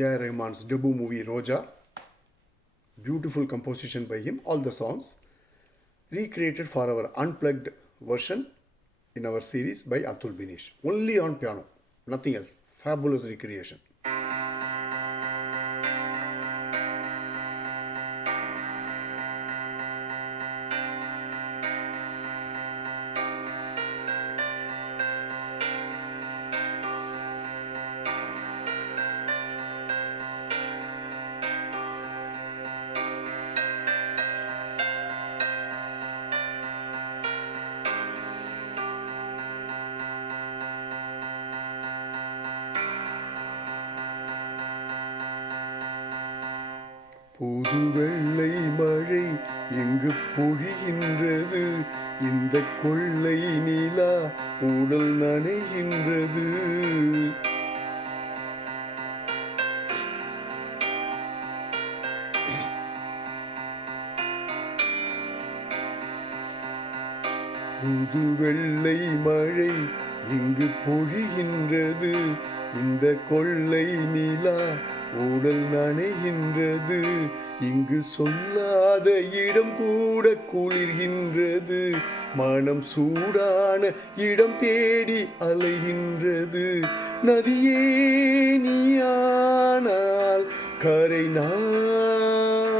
A.R. Rahman's debut movie Roja. Beautiful composition by him. All the songs recreated for our unplugged version in our series by Atul Binish. Only on piano, nothing else. Fabulous recreation. புது வெள்ளை மழை எங்கு பொழிகின்றது, இந்த கொள்ளை நிலா உடல் நனைகின்றது. புது வெள்ளை மழை இங்கு பொழிகின்றது, இந்த கொள்ளை நிலா உடல் நனைகின்றது. இங்கு சொல்லாத இடம் கூட குளிர்கின்றது, மனம் சூடான இடம் தேடி அலைகின்றது. நதியே நீயானால் கரை நானே,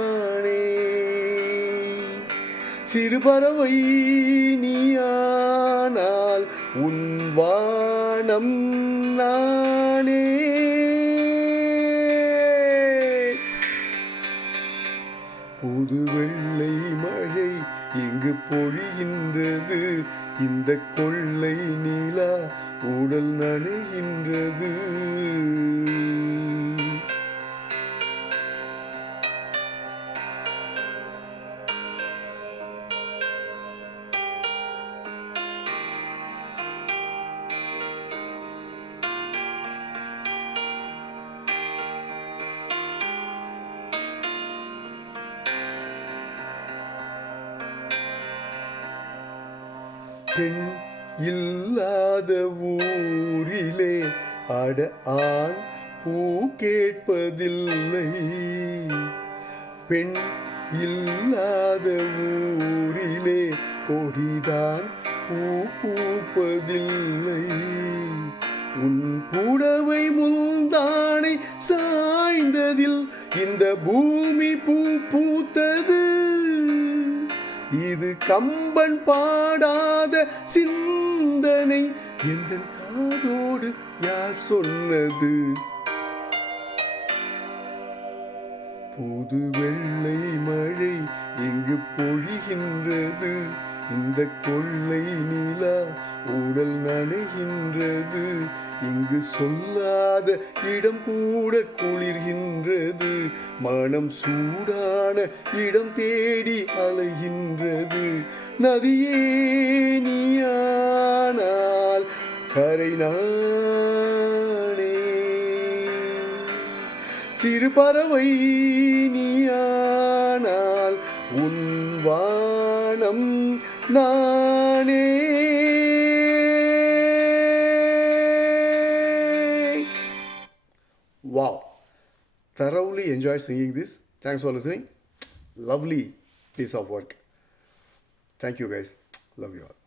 சிறுபறவை நீயானால் உன் வானம் நானே. புது வெள்ளை மழை இங்கு பொழிகின்றது, இந்த கொள்ளை நிலா உடல் நனைகின்றது. பெண் இல்லாத ஊரிலே அட ஆண் பூ கேட்பதில்லை, பெண் இல்லாத ஊரிலே கொடிதான் பூ பூப்பதில்லை. உன் புடவை முந்தானை சாய்ந்ததில் இந்த பூமி பூ பூத்தது. இது கம்பன் பாடாத சிந்தனை, எந்த காதோடு யார் சொன்னது? புது வெள்ளை மழை இங்கு பொழிகின்றது, இந்த கொள்ளை நிலா உடல் நனைகின்றது. இங்கு சொல்லாத இடம் கூட குளிர்கின்றது, மனம் சூடான இடம் தேடி அலைகின்றது. நதியே நீயானால் கரை நானே, சிறு பறவை நீயானால் உன் வானம் நானே. Wow, thoroughly enjoyed singing this. Thanks for listening. Lovely piece of work. Thank you guys. Love you all.